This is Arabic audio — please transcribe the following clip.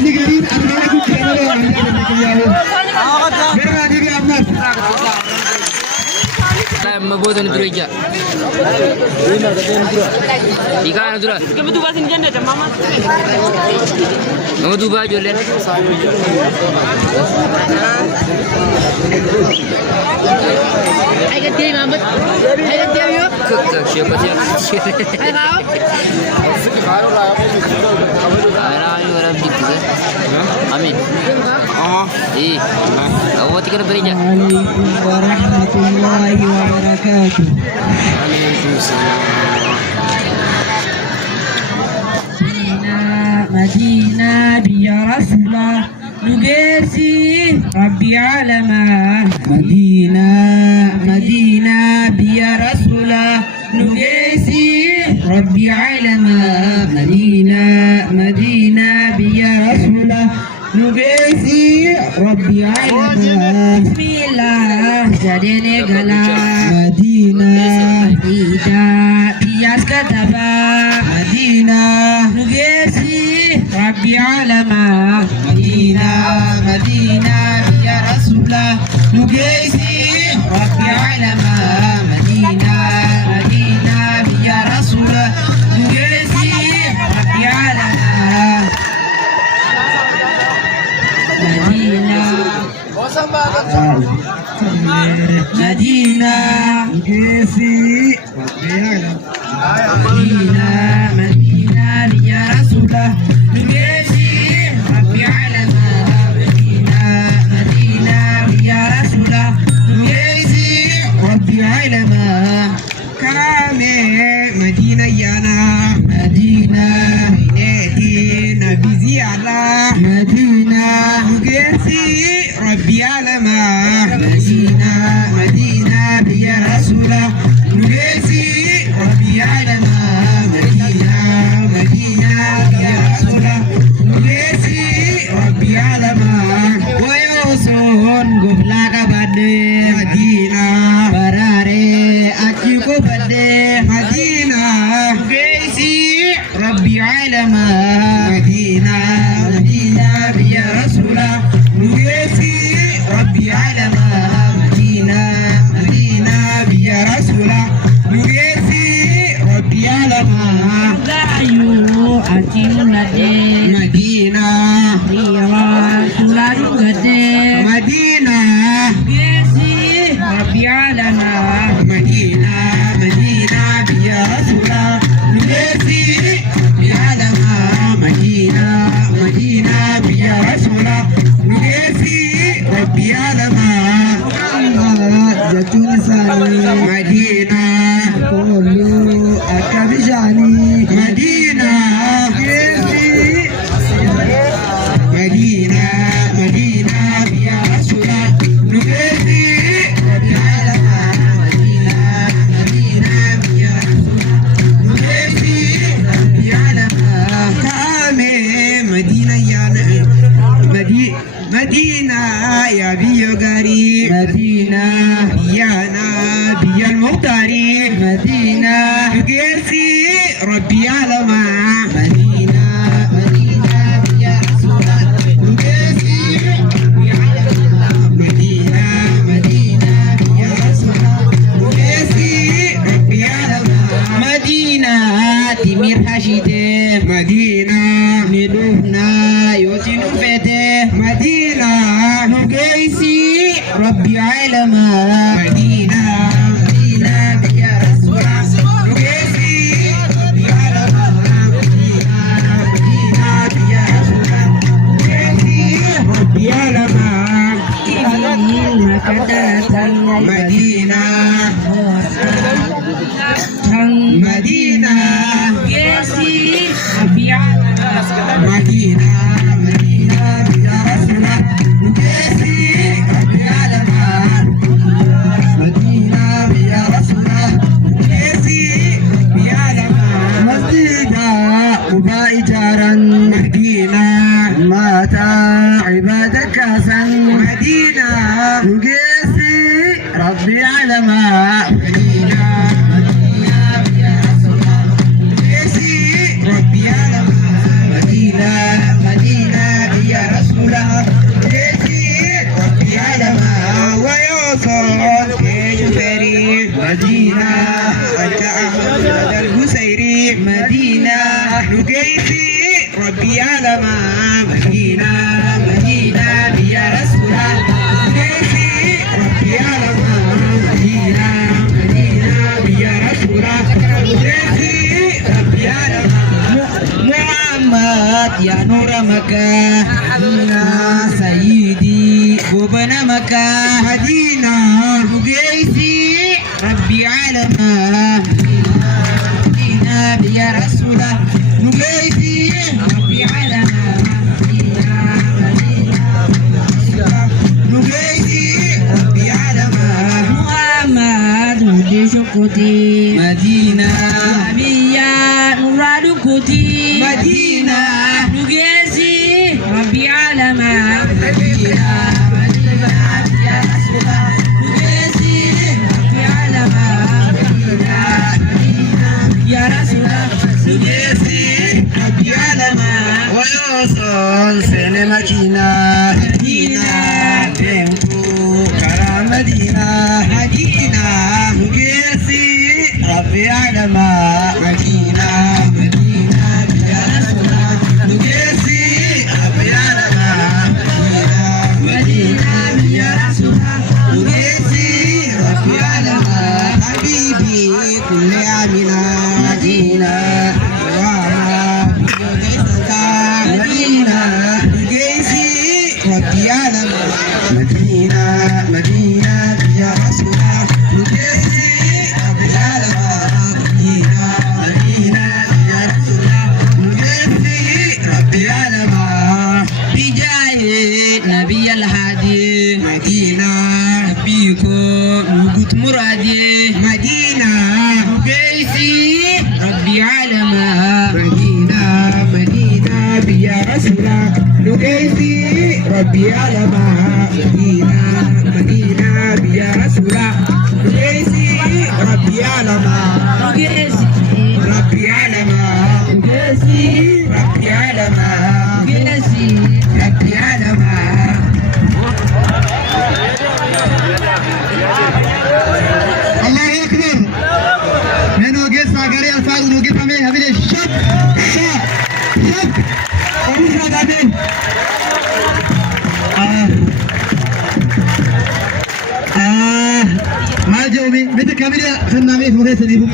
Negeri Abdullah ku channel e anda kaya ho. Mera ji bhi apna. Mabudu nutruja. Ika nutra. Kamu tu basin janda jam mama. Mama tu baju len. Ayat dia mama. Ayat dia yo. Siapa siapa? Ayah orang begitu kan? Amin. Awak tinggal berinya. Assalamualaikum warahmatullahi wabarakatuh. Madinah biya Rasulullah nugesi Rabbi alama. Madinah biya Rasulullah nugesi Rabbi alama. Madinah biya Rasulullah nugesi Rabbi alama. Bismillah jadi negala. Madinah tidak bias kataba. Madinah nugesi Rabbi alama. Madinah biya Rasulullah nugesi Rabbi alama. Madinah biya Rasulullah nugesi Rabbi alama. Madinah nugesi Rabbi alama. Madinah biya Rasulullah nugesi Rabbi alama. Madinah biya Rasulullah nugesi Rabbi alama. Karame Madinah yana Madinah ineti Nabi ziyara Madinah nugesi Rabbi alama. Madinah biya Rasulullah nugesi Rabbi alama. Madinah biya Rasulullah nugesi Rabbi alama. Goyoson gobla ka bade Madinah barare achi ko bade Madinah nugesi Rabbi alama. Madinah biya Rasulullah nugesi Rabbi alama. Madinah biya Rasulullah nugesi Rabbi alama. Ayu achiu nade Madinah biya Rasulullah nugesi Madinah nugesi Rabbi alama. Madinah biya Rasulullah nugesi Rabbi alama. Madinah biya Rasulullah nugesi Rabbi alama. Jatun sani Madinah kolu akabijani Madinah nugesi Madinah biya Rasulullah nugesi Rabbi alama. Madinah biya Rasulullah nugesi Rabbi alama. Kame Madinah yana Madinah ya biyo gari Madinah yana biyal muhtari Madinah nugesi Rabbi alama. Madinah biya Rasulullah nugesi Rabbi alama. Madinah biya Rasulullah nugesi Rabbi alama. Madinah timir hashide Madinah nidufna yotinu fete Madinah nugesi Rabbi alama. Madinah biya Rasulullah nugesi Rabbi alama. Madinah biya Rasulullah nugesi Rabbi alama. Madinah nugesi Rabbi alama. مدينة نقيسي ربي علم مدينة مدينة يا رسول نقيسي ربي علم مدينة مدينة يا رسول نقيسي ربي علم محمد يا نور مكة هدينا سيدي وبن مكة هدينا نقيسي ربي علم يا رسول نقيسي ربي علم نقيسي ربي علم محمد هدي شقتي مدينة نبيا نوراد كتي مدينة نقيسي ربي علم مدينة مدينة يا رسول نقيسي ربي علم يا رسول نقيسي ربي علم ويوصل سنة مدينة مدينة تنكو كرام مدينة مدينة نقيسي ربي علم مدينة مدينة يا رسول نقيسي ربي علم مدينة يا رسول نقيسي ربي علم حبيبي كل عامنا مدينة مدينة نقيسي ربي علم مدينة مدينة يا رسول نقيسي ربي علم مدينة مدينة يا رسول نقيسي ربي علم بجاه نبي الهادي مدينة نبيكم نقود مرادي مدينة نقيسي ربي علم مدينة مدينة يا رسول نقيسي ربي علم مدينة مدينة يا رسول نقيسي ربي علم نقيسي ربي علم نقيسي ربي علم نقيسي ربي علم الله أكبر من وجه ساغري الفاظ وجه فمي هبل شب شب شب أمشى دادين ما جومي متى كبيرة خنامي فوق سني